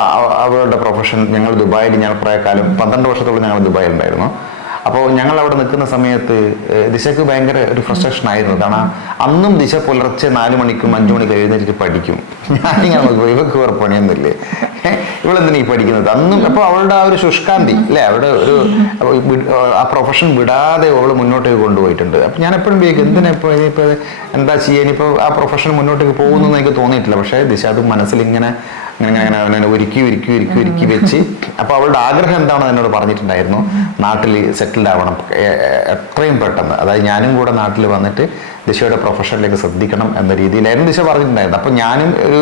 അവരുടെ പ്രൊഫഷൻ ഞങ്ങൾ ദുബായിൽ ഞാൻ കുറേ കാലം പന്ത്രണ്ട് വർഷത്തോളം ഞങ്ങൾ ദുബായിൽ ഉണ്ടായിരുന്നു. അപ്പോൾ ഞങ്ങൾ അവിടെ നിൽക്കുന്ന സമയത്ത് ദിശക്ക് ഭയങ്കര ഒരു ഫ്രസ്ട്രേഷൻ ആയിരുന്നു. കാരണം അന്നും ദിശ പുലർച്ചെ നാല് മണിക്കും അഞ്ചു മണിക്ക് എഴുന്നേറ്റ് പഠിക്കും. ഞാനിങ്ങനെ നോക്കുമ്പോൾ ഇവക്ക് വേറെ പണിയൊന്നുമില്ലേ? ഇവളെന്തിനാ ഈ പഠിക്കുന്നത്? അന്നും അപ്പോൾ അവളുടെ ആ ഒരു ശുഷ്കാന്തി അല്ലേ? അവിടെ ഒരു ആ പ്രൊഫഷൻ വിടാതെ അവൾ മുന്നോട്ടേക്ക് കൊണ്ടുപോയിട്ടുണ്ട്. അപ്പം ഞാൻ എപ്പോഴും വിചാരിക്കും എന്തിനാ ഇപ്പോൾ ഇനിയിപ്പോൾ എന്താ ചെയ്യുക ഇനിയിപ്പോൾ ആ പ്രൊഫഷൻ മുന്നോട്ടേക്ക് പോകുന്നു എന്ന് എനിക്ക് തോന്നിയിട്ടില്ല. പക്ഷേ ദിശ അത് മനസ്സിൽ അങ്ങനെ ഇങ്ങനെ അവനെ ഒരുക്കി ഒരുക്കി ഒരുക്കി ഒരുക്കി വെച്ച്. അപ്പോൾ അവളുടെ ആഗ്രഹം എന്താണെന്ന് എന്നോട് പറഞ്ഞിട്ടുണ്ടായിരുന്നു. നാട്ടിൽ സെറ്റിൽഡ് ആവണം. എത്രയും പെട്ടെന്ന്. അതായത് ഞാനും കൂടെ നാട്ടിൽ വന്നിട്ട് ദിശയുടെ പ്രൊഫഷനിലേക്ക് ശ്രദ്ധിക്കണം എന്ന രീതിയിലായിരുന്നു ദിശ പറഞ്ഞിട്ടുണ്ടായിരുന്നു അപ്പോൾ ഞാനും ഒരു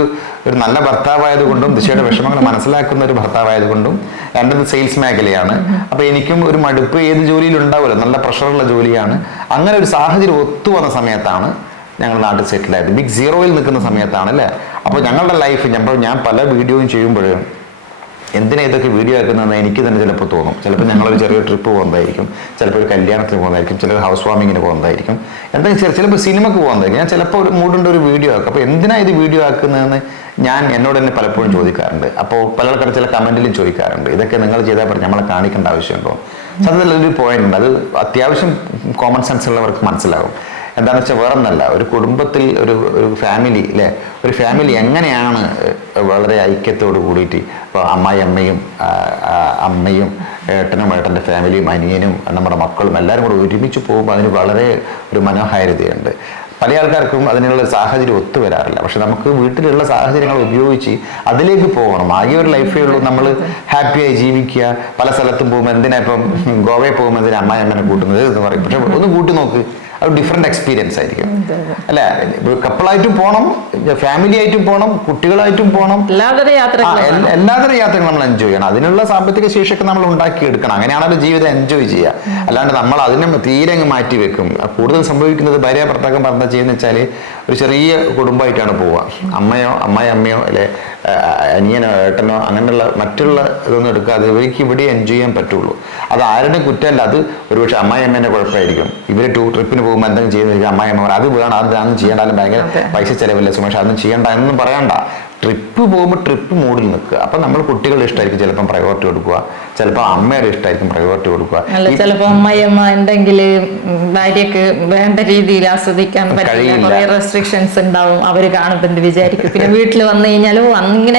ഒരു നല്ല ഭർത്താവായതുകൊണ്ടും ദിശയുടെ വിഷമങ്ങൾ മനസ്സിലാക്കുന്ന ഒരു ഭർത്താവായതുകൊണ്ടും രണ്ടത് സെയിൽസ് മേഖലയാണ്. അപ്പോൾ എനിക്കും ഒരു മടുപ്പ് ഏത് ജോലിയിലുണ്ടാവില്ല നല്ല പ്രഷറുള്ള ജോലിയാണ്. അങ്ങനെ ഒരു സാഹചര്യം ഒത്തു വന്ന സമയത്താണ് ഞങ്ങൾ നാട്ടിൽ സെറ്റിൽ ആയത്. ബിഗ് സീറോയിൽ നിൽക്കുന്ന സമയത്താണ് അല്ലേ അപ്പോൾ ഞങ്ങളുടെ ലൈഫ് ഞാൻ ഞാൻ പല വീഡിയോയും ചെയ്യുമ്പോഴും എന്തിനാ ഇതൊക്കെ വീഡിയോ ആക്കുന്നതെന്ന് എനിക്ക് തന്നെ ചിലപ്പോൾ തോന്നും. ചിലപ്പോൾ ഞങ്ങളൊരു ചെറിയ ട്രിപ്പ് പോകുന്നതായിരിക്കും. ചിലപ്പോൾ ഒരു കല്യാണത്തിന് പോകുന്നതായിരിക്കും. ചിലർ ഹൗസ് വാമിങ്ങിന് പോകുന്നതായിരിക്കും. എന്തെങ്കിലും ചെറിയ ചിലപ്പോൾ സിനിമക്ക് പോകുന്നതായിരിക്കും. ഞാൻ ചിലപ്പോൾ ഒരു മൂടുണ്ട് ഒരു വീഡിയോ ആക്കും. അപ്പോൾ എന്തിനാ ഇത് വീഡിയോ ആക്കുന്നതെന്ന് ഞാൻ എന്നോട് തന്നെ പലപ്പോഴും ചോദിക്കാറുണ്ട്. അപ്പോൾ പല ആൾക്കാർ ചില കമന്റിലും ചോദിക്കാറുണ്ട്. ഇതൊക്കെ നിങ്ങൾ ചെയ്താൽ പറഞ്ഞു നമ്മളെ കാണിക്കേണ്ട ആവശ്യമുണ്ടോ? സത്യത്തിൽ ഒരു പോയിന്റ് ഉണ്ട്. അത് അത്യാവശ്യം കോമൺ സെൻസ് ഉള്ളവർക്ക് മനസ്സിലാവും. എന്താണെന്ന് വെച്ചാൽ വേറെ ഒന്നല്ല ഒരു കുടുംബത്തിൽ ഒരു ഒരു ഫാമിലി അല്ലേ ഒരു ഫാമിലി എങ്ങനെയാണ് വളരെ ഐക്യത്തോട് കൂടിയിട്ട് ഇപ്പോൾ അമ്മായി അമ്മയും അമ്മയും ഏട്ടനും ഏട്ടന്റെ ഫാമിലിയും അനിയനും നമ്മുടെ മക്കളും എല്ലാവരും കൂടെ ഒരുമിച്ച് പോകുമ്പോൾ അതിന് വളരെ ഒരു മനോഹാരിതയുണ്ട്. പല ആൾക്കാർക്കും അതിനുള്ള സാഹചര്യം ഒത്തു വരാറില്ല. പക്ഷെ നമുക്ക് വീട്ടിലുള്ള സാഹചര്യങ്ങൾ ഉപയോഗിച്ച് അതിലേക്ക് പോകണം. ആകെ ഒരു ലൈഫേ ഉള്ളൂ. നമ്മൾ ഹാപ്പിയായി ജീവിക്കുക. പല സ്ഥലത്തും പോകുമ്പോൾ എന്തിനാ ഇപ്പം ഗോവയിൽ പോകുമ്പോൾ എന്തിനാ അമ്മായി അമ്മനെ കൂട്ടുന്നത് എന്ന് പറയും. പക്ഷെ ഒന്ന് കൂട്ടി നോക്ക്. അത് ഡിഫറെന്റ് എക്സ്പീരിയൻസ് ആയിരിക്കും. അല്ല? കപ്പിളായിട്ടും പോകണം ഫാമിലി ആയിട്ടും പോകണം കുട്ടികളായിട്ടും പോകണം
എല്ലാതരം യാത്രകളും
എല്ലാതരം യാത്രകളും നമ്മൾ എൻജോയ് ചെയ്യണം. അതിനുള്ള സാമ്പത്തിക ശേഷിയൊക്കെ നമ്മൾ ഉണ്ടാക്കിയെടുക്കണം. അങ്ങനെയാണല്ലോ ജീവിതം എൻജോയ് ചെയ്യുക. അല്ലാണ്ട് നമ്മൾ അതിനെ തീരെ അങ്ങ് മാറ്റി വെക്കും. കൂടുതൽ സംഭവിക്കുന്നത് ഭാര്യ ഭർത്താക്കം പറഞ്ഞ ചെയ്യുന്ന വെച്ചാൽ ഒരു ചെറിയ കുടുംബമായിട്ടാണ് പോവുക. അമ്മയോ അമ്മായി അമ്മയോ അല്ലെ അനിയനോ ഏട്ടനോ അങ്ങനെയുള്ള മറ്റുള്ള ഇതൊന്നും എടുക്കാതെ ഇവർക്ക് ഇവിടെ എൻജോയ് ചെയ്യാൻ പറ്റുള്ളൂ. അത് ആരുടെ കുറ്റമല്ല അത് ഒരുപക്ഷെ അമ്മായി അമ്മേന്റെ കുഴപ്പമായിരിക്കും. ഇവർ ടൂ ട്രിപ്പിന് പോകുമ്പോൾ എന്തെങ്കിലും ചെയ്യുന്നില്ല അമ്മായിയമ്മ അത് വേണം അത് അതൊന്നും ചെയ്യേണ്ടാലും ഭയങ്കര പൈസ ചെലവില്ല സുമേഷ് അതൊന്നും ചെയ്യണ്ട എന്നൊന്നും പറയണ്ട. ട്രിപ്പ് പോകുമ്പോൾ ട്രിപ്പ് മൂഡിൽ നിൽക്കുക. അപ്പം നമ്മൾ കുട്ടികൾ ഇഷ്ടമായിരിക്കും ചിലപ്പോൾ പ്രയോറിറ്റി കൊടുക്കുക. ചിലപ്പോൾ അമ്മയുടെ ഇഷ്ടമായിരിക്കും പ്രയോറിറ്റി കൊടുക്കുക.
ചിലപ്പോൾ അമ്മയമ്മ എന്തെങ്കിലും ഭാര്യക്ക് വേണ്ട രീതിയിൽ ആസ്വദിക്കാൻ പറ്റില്ല. റെസ്ട്രിക്ഷൻസ് ഉണ്ടാവും. അവർ കാണുമ്പോൾ വിചാരിക്കും? പിന്നെ വീട്ടിൽ വന്നു കഴിഞ്ഞാൽ ഓ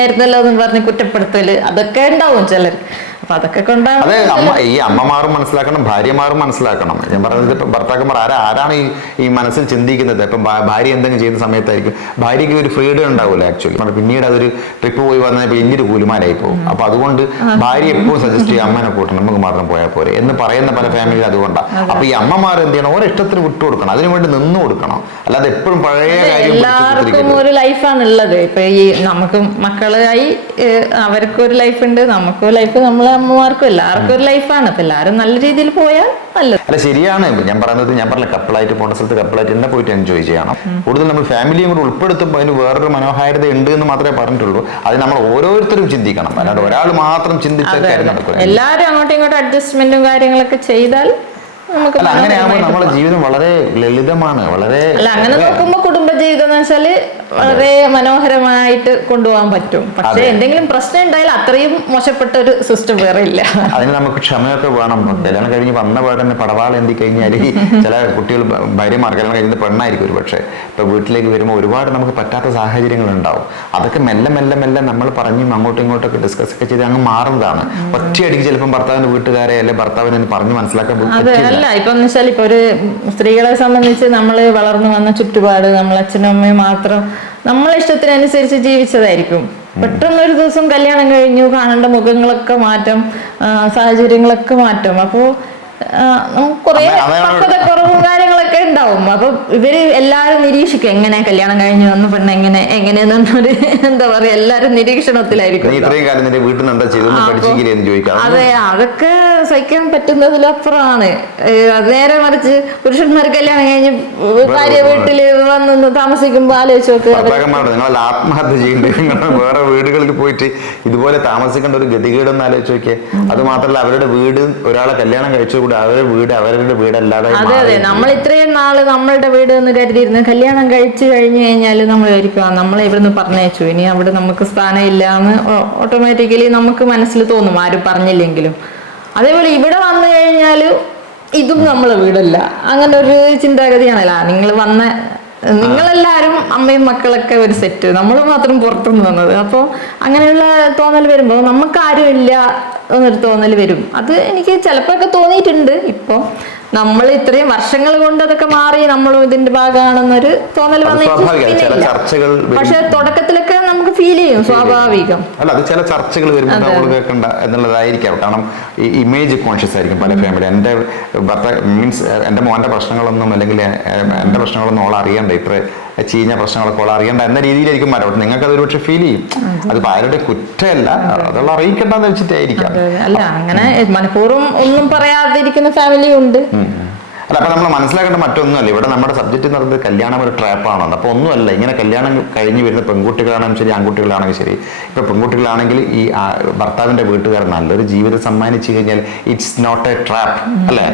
ആയിരുന്നല്ലോ എന്ന് പറഞ്ഞ് കുറ്റപ്പെടുത്തൽ അതൊക്കെ ഉണ്ടാവും ചിലർ അപ്പൊ അതൊക്കെ കൊണ്ട്
അതെ അമ്മ ഈ അമ്മമാരും മനസ്സിലാക്കണം ഭാര്യമാരും മനസ്സിലാക്കണം. ഞാൻ പറഞ്ഞത് ഇപ്പം ഭർത്താക്കന്മാർ ആരാ ആരാണ് ഈ ഈ മനസ്സിൽ ചിന്തിക്കുന്നത്? ഇപ്പം ഭാര്യ എന്തെങ്കിലും ചെയ്യുന്ന സമയത്തായിരിക്കും ഭാര്യയ്ക്ക് ഒരു ഫ്രീഡം ഉണ്ടാവില്ല ആക്ച്വലി പിന്നീട് അതൊരു ട്രിപ്പ് പോയി വന്നാൽ വലിയൊരു കൂലിമാരായി പോകും. അപ്പൊ അതുകൊണ്ട് ഭാര്യ എപ്പോഴും സജസ്റ്റ് ചെയ്യും അമ്മനെ കൂട്ടണം നമുക്ക് മാത്രം പോയാൽ പോരെ. എന്ന് പറയുന്ന പല ഫാമിലി അതുകൊണ്ടാണ് അപ്പൊ ഈ അമ്മമാർ എന്ത് ചെയ്യണം? ഓരോ ഇഷ്ടത്തിന് വിട്ടു കൊടുക്കണം. അതിന് വേണ്ടി നിന്ന് കൊടുക്കണം. അല്ലാതെ എപ്പോഴും പഴയ കാര്യം
എല്ലാവർക്കും. ഒരു ലൈഫാണ് ഉള്ളത് ഇപ്പൊ ഈ നമുക്ക് മക്കളായി അവർക്കൊരു ലൈഫ് ഉണ്ട് നമുക്കൊരു ലൈഫ് നമ്മളെ അമ്മമാർക്കും എല്ലാവർക്കും ഒരു ലൈഫാണ് അപ്പൊ എല്ലാവരും നല്ല രീതിയിൽ പോയാൽ നല്ലത്.
അല്ല ശരിയാണ്. ഞാൻ പറയുന്നത് ഞാൻ പറഞ്ഞ കപ്പിളായിട്ട് പോകുന്ന സ്ഥലത്ത് കപ്പിളായിട്ട് തന്നെ പോയിട്ട് എൻജോയ് ചെയ്യണം. കൂടുതൽ നമ്മൾ ഫാമിലിയും കൂടെ ഉൾപ്പെടുത്തുമ്പോൾ അതിന് വേറൊരു മനോഹാരിത ഉണ്ട് എന്ന് മാത്രമേ പറഞ്ഞിട്ടുള്ളൂ. അത് നമ്മൾ ഓരോരുത്തരും ചിന്തിക്കണം. അല്ലാണ്ട് ഒരാൾ മാത്രം ചിന്തിച്ച
അതെ
കാര്യം നടക്കില്ല
എല്ലാവരും അങ്ങോട്ടും ഇങ്ങോട്ടും അഡ്ജസ്റ്റ്മെന്റും കാര്യങ്ങളൊക്കെ ചെയ്താൽ
അല്ല അങ്ങനെയാകുമ്പോൾ നമ്മുടെ ജീവിതം വളരെ ലളിതമാണ് വളരെ
അല്ല അങ്ങനെ നോക്കുമ്പോ കുടുംബജീവിതം എന്ന് വെച്ചാൽ വളരെ മനോഹരമായിട്ട് കൊണ്ടുപോകാൻ പറ്റും. പക്ഷെ എന്തെങ്കിലും പ്രശ്നം ഉണ്ടായാൽ അത്രയും മോശപ്പെട്ട ഒരു സിസ്റ്റം വേറെ ഇല്ല.
അതിന് നമുക്ക് ക്ഷമയൊക്കെ വേണം. കല്യാണം കഴിഞ്ഞ് വന്ന പാടന്നെ പടവാൾ എന്തി കഴിഞ്ഞാൽ ചില കുട്ടികൾ ഭാര്യമാർ കല്യാണം കഴിഞ്ഞ പെണ്ണായിരിക്കും ഒരു പക്ഷേ. ഇപ്പൊ വീട്ടിലേക്ക് വരുമ്പോൾ ഒരുപാട് നമുക്ക് പറ്റാത്ത സാഹചര്യങ്ങൾ ഉണ്ടാവും അതൊക്കെ മെല്ലെ മെല്ലെ മെല്ലെ നമ്മൾ പറഞ്ഞും അങ്ങോട്ടും ഇങ്ങോട്ടൊക്കെ ഡിസ്കസ് ഒക്കെ ചെയ്ത് അങ്ങ് മാറുന്നതാണ്. ഒറ്റയടിക്ക് ചിലപ്പോൾ ഭർത്താവിന്റെ വീട്ടുകാരെ അല്ലെ ഭർത്താവിനെ പറഞ്ഞ് മനസ്സിലാക്കാൻ പറ്റില്ല.
അല്ല ഇപ്പൊ എന്ന് വെച്ചാൽ ഇപ്പൊ ഒരു സ്ത്രീകളെ സംബന്ധിച്ച് നമ്മൾ വളർന്നു വന്ന ചുറ്റുപാട് നമ്മൾ അച്ഛനും അമ്മയും മാത്രം നമ്മളെ ഇഷ്ടത്തിനനുസരിച്ച് ജീവിച്ചതായിരിക്കും. പെട്ടെന്ന് ഒരു ദിവസം കല്യാണം കഴിഞ്ഞു കാണേണ്ട മുഖങ്ങളൊക്കെ മാറ്റം സാഹചര്യങ്ങളൊക്കെ മാറ്റം. അപ്പോ കുറെ പക്വതക്കുറവും കാര്യങ്ങളൊക്കെ ഉണ്ടാവും. അപ്പൊ ഇവർ എല്ലാരും നിരീക്ഷിക്കും എങ്ങനെ കല്യാണം കഴിഞ്ഞു വന്ന പെണ്ണ് എങ്ങനെ എങ്ങനെയെന്നൊരു എന്താ പറയാ എല്ലാരും നിരീക്ഷണത്തിലായിരിക്കും.
ഇത്രയും കാലം നിന്റെ വീട്ടിൽ എന്താ
അതെ അതൊക്കെ സഹിക്കാൻ പറ്റുന്നതിലപ്പുറമാണ്. അത് നേരെ മറിച്ച് പുരുഷന്മാർ കല്യാണം കഴിഞ്ഞ് ഭാര്യ വീട്ടിൽ വന്ന് താമസിക്കുമ്പോ ആലോചിച്ച് നോക്ക്. അവർ
ഭർത്താക്കന്മാരോട് നിങ്ങൾ ആത്മഹത്യ ചെയ്യേണ്ടി? നിങ്ങൾ വേറെ വീടുകളിൽ പോയിട്ട് ഇതുപോലെ താമസിക്കേണ്ട ഒരു ഗതികേടൊന്ന് ആലോചിച്ച് നോക്കിയേ. അത് മാത്രമല്ല അവരുടെ വീട് ഒരാളെ കല്യാണം കഴിച്ചു കൂടെ അവരുടെ വീട് അവരുടെ വീടല്ലാതെ
അതെ അതെ. നമ്മൾ ഇത്രയും നാൾ നമ്മളുടെ വീട് എന്ന് കരുതിയിരുന്നു കല്യാണം കഴിച്ചു കഴിഞ്ഞു കഴിഞ്ഞാൽ നമ്മൾ വിചാരിക്കും നമ്മളെ ഇവിടുന്ന് പറഞ്ഞയച്ചു. ഇനി അവിടെ നമുക്ക് സ്ഥാനം ഇല്ല എന്ന് ഓട്ടോമാറ്റിക്കലി നമുക്ക് മനസ്സിൽ തോന്നും. ആരും പറഞ്ഞില്ലെങ്കിലും. അതേപോലെ ഇവിടെ വന്നു കഴിഞ്ഞാൽ ഇതും നമ്മളെ വീടല്ല. അങ്ങനെ ഒരു ചിന്താഗതിയാണല്ലോ. നിങ്ങൾ വന്ന നിങ്ങളെല്ലാവരും അമ്മയും മക്കളൊക്കെ ഒരു സെറ്റ്. നമ്മൾ മാത്രം പുറത്തുനിന്ന് വന്നത്. അപ്പോൾ അങ്ങനെയുള്ള തോന്നൽ വരുമ്പോൾ നമുക്ക് ആരും ഇല്ല എന്നൊരു തോന്നൽ വരും. അത് എനിക്ക് ചിലപ്പോഴൊക്കെ തോന്നിയിട്ടുണ്ട് ഇപ്പോൾ നമ്മൾ ഇത്രയും വർഷങ്ങൾ കൊണ്ട് അതൊക്കെ മാറി നമ്മളും ഇതിന്റെ ഭാഗമാണെന്നൊരു തോന്നൽ
ചർച്ചകൾ
പക്ഷെ തുടക്കത്തിലൊക്കെ നമുക്ക് ഫീൽ ചെയ്യും സ്വാഭാവികം.
അല്ല അത് ചില ചർച്ചകൾ വരുമ്പോൾ കേൾക്കണ്ട എന്നുള്ളതായിരിക്കാം. കാരണം ഈ ഇമേജ് കോൺഷ്യസ് ആയിരിക്കും പല ഫാമിലി എന്റെ ഭർത്താവ് മീൻസ് എന്റെ മോന്റെ പ്രശ്നങ്ങളൊന്നും അല്ലെങ്കിൽ എന്റെ പ്രശ്നങ്ങളൊന്നും ഓൾ അറിയണ്ട. ഇത്ര ചീഞ്ഞ പ്രശ്നങ്ങളൊക്കെ ഉള്ള അറിയണ്ട എന്ന രീതിയിലായിരിക്കും മാറ്റം. നിങ്ങൾക്ക് അതൊരു പക്ഷെ ഫീൽ ചെയ്യും. അത്. ആരുടെ കുറ്റമല്ല. അതുള്ള അറിയിക്കണ്ടെന്ന് വെച്ചിട്ടായിരിക്കാം.
അല്ല അങ്ങനെ മനഃപൂർവം ഒന്നും പറയാതിരിക്കുന്ന ഫാമിലി ഉണ്ട്.
അല്ല അപ്പൊ നമ്മൾ മനസ്സിലാക്കേണ്ട മറ്റൊന്നുമല്ല. ഇവിടെ നമ്മുടെ സബ്ജക്റ്റ് എന്ന് പറയുന്നത് കല്യാണം ഒരു ട്രാപ്പാണെന്ന് അപ്പൊ ഒന്നുമല്ല. ഇങ്ങനെ കല്യാണം കഴിഞ്ഞ് വരുന്ന പെൺകുട്ടികളാണെങ്കിലും ശരി ആൺകുട്ടികളാണെങ്കിലും ശരി. ഇപ്പൊ പെൺകുട്ടികളാണെങ്കിൽ ഈ ഭർത്താവിന്റെ വീട്ടുകാർ നല്ലൊരു ജീവിതം സമ്മാനിച്ചു കഴിഞ്ഞാൽ ഇറ്റ്സ് നോട്ട് എ ട്രാപ്പ് അല്ലേ.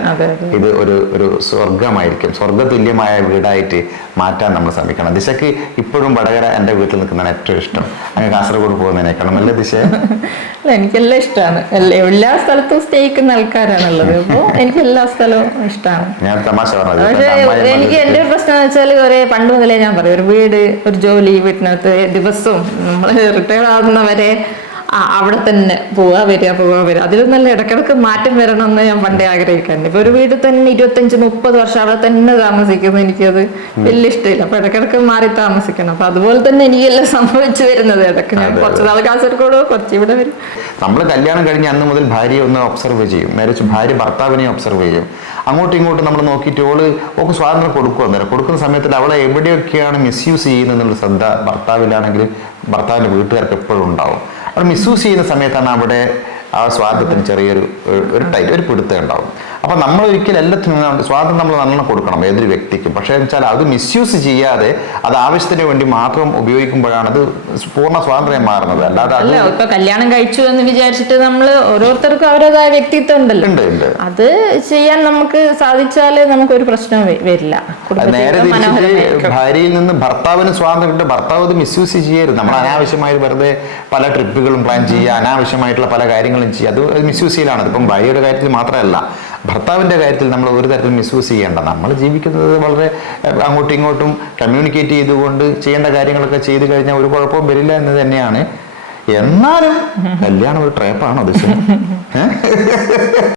ഇത് ഒരു ഒരു സ്വർഗമായിരിക്കും സ്വർഗതുല്യമായ വീടായിട്ട് മാറ്റാൻ നമ്മൾ ശ്രമിക്കണം. ദിശക്ക് ഇപ്പോഴും വടകര എന്റെ വീട്ടിൽ നിൽക്കുന്നതാണ് ഏറ്റവും ഇഷ്ടം. അങ്ങ് കാസർഗോഡ് പോകുന്നതിനേക്കാളും അല്ലേ ദിശ?
അല്ല എനിക്കെല്ലാം ഇഷ്ടമാണ് എല്ലാ സ്ഥലത്തും സ്റ്റേക്കുന്ന ആൾക്കാരാണുള്ളത്. അപ്പോൾ എനിക്ക് എല്ലാ സ്ഥലവും ഇഷ്ടമാണ്
ഞാൻ തമാശ പറഞ്ഞത്
എനിക്ക് എന്റെ ഒരു പ്രശ്നം എന്ന് വെച്ചാൽ ഒരു പണ്ട് മുതലേ ഞാൻ പറയും ഒരു വീട് ഒരു ജോലി വീട്ടിനകത്ത് ദിവസവും നമ്മൾ റിട്ടയർ ആകുന്നവരെ അവിടെ തന്നെ പോവാ വരിക പോവാ വരിക. അതിലും നല്ല ഇടക്കിടക്ക് മാറ്റം വരണം എന്ന് ഞാൻ പണ്ടേ ആഗ്രഹിക്കാറുണ്ട്. ഇപ്പൊ ഒരു വീട് തന്നെ ഇരുപത്തഞ്ച് മുപ്പത് വർഷം അവിടെ തന്നെ താമസിക്കുന്നത് എനിക്കത് വലിയ ഇഷ്ടമില്ല. അപ്പൊ ഇടക്കിടക്ക് മാറി താമസിക്കണം. അപ്പൊ അതുപോലെ തന്നെ എനിക്കെല്ലാം സംഭവിച്ചു വരുന്നത്. ഇടയ്ക്ക് ഞാൻ കുറച്ച് നാൾ കാസർഗോഡ് കുറച്ച് ഇവിടെ വരും.
നമ്മൾ കല്യാണം കഴിഞ്ഞ് അന്ന് മുതൽ ഭാര്യയെ ഒന്ന് ഒബ്സർവ് ചെയ്യും. മാരേജ് ഭാര്യ ഭർത്താവിനെ ഒബ്സർവ് ചെയ്യും. അങ്ങോട്ടും ഇങ്ങോട്ടും നമ്മൾ നോക്കിയിട്ട് ഓൾ ഓക്ക് സ്വാതന്ത്ര്യം കൊടുക്കുക അന്നേരം? കൊടുക്കുന്ന സമയത്തിൽ അവളെ എവിടെയൊക്കെയാണ് മിസ്യൂസ് ചെയ്യുന്നത് എന്നുള്ള ശ്രദ്ധ ഭർത്താവിലാണെങ്കിൽ ഭർത്താവിന്റെ വീട്ടുകാർക്ക് എപ്പോഴും ഉണ്ടാവും. അവർ മിസ്യൂസ് ചെയ്യുന്ന സമയത്താണ് അവിടെ ആ സ്വാതന്ത്ര്യത്തിന് ചെറിയൊരു ഒരു- ടൈപ്പ് ടൈറ്റ് ഒരു പിടുത്തം ഉണ്ടാവും. അപ്പൊ നമ്മൾ ഒരിക്കലും എല്ലാത്തിനും സ്വാതന്ത്ര്യം നമ്മൾ നല്ലോണം കൊടുക്കണം ഏതൊരു വ്യക്തിക്കും. പക്ഷേ വെച്ചാൽ അത് മിസ്യൂസ് ചെയ്യാതെ അത് ആവശ്യത്തിന് വേണ്ടി മാത്രം ഉപയോഗിക്കുമ്പോഴാണ് അത് പൂർണ സ്വാതന്ത്ര്യം മാറുന്നത്. അല്ലാതെ
അല്ല ഇപ്പൊ കല്യാണം കഴിച്ചു എന്ന് വിചാരിച്ചിട്ട് നമ്മൾ ഓരോരുത്തർക്കും അവരുടേതായ വ്യക്തിത്വം ഉണ്ടല്ലോ.
ഉണ്ട് ഉണ്ട്.
അത് ചെയ്യാൻ നമുക്ക് സാധിച്ചാൽ നമുക്കൊരു പ്രശ്നം വ- വരില്ല.
നേരെ തിരിച്ചിട്ട് ഭാര്യയിൽ നിന്ന് ഭർത്താവിന് സ്വാതന്ത്ര്യം കിട്ടും. ഭർത്താവ് അത് മിസ്യൂസ് ചെയ്യരുത്. നമ്മൾ അനാവശ്യമായി വെറുതെ പല ട്രിപ്പുകളും പ്ലാൻ ചെയ്യുക അനാവശ്യമായിട്ടുള്ള പല കാര്യങ്ങളും ചെയ്യുക അത് മിസ്യൂസ് ചെയ്യലാണ്. ഇപ്പം ഭാര്യയുടെ കാര്യത്തിൽ മാത്രമല്ല ഭർത്താവിന്റെ കാര്യത്തിൽ നമ്മൾ ഒരു തരത്തിൽ മിസ്യൂസ് ചെയ്യേണ്ട. നമ്മൾ ജീവിക്കുന്നത് വളരെ അങ്ങോട്ടും ഇങ്ങോട്ടും കമ്മ്യൂണിക്കേറ്റ് ചെയ്തുകൊണ്ട് ചെയ്യേണ്ട കാര്യങ്ങളൊക്കെ ചെയ്തു കഴിഞ്ഞാൽ ഒരു കുഴപ്പവും വരില്ല എന്ന് തന്നെയാണ്. എന്നാലും കല്യാണം ഒരു ട്രേപ്പാണോ അത്?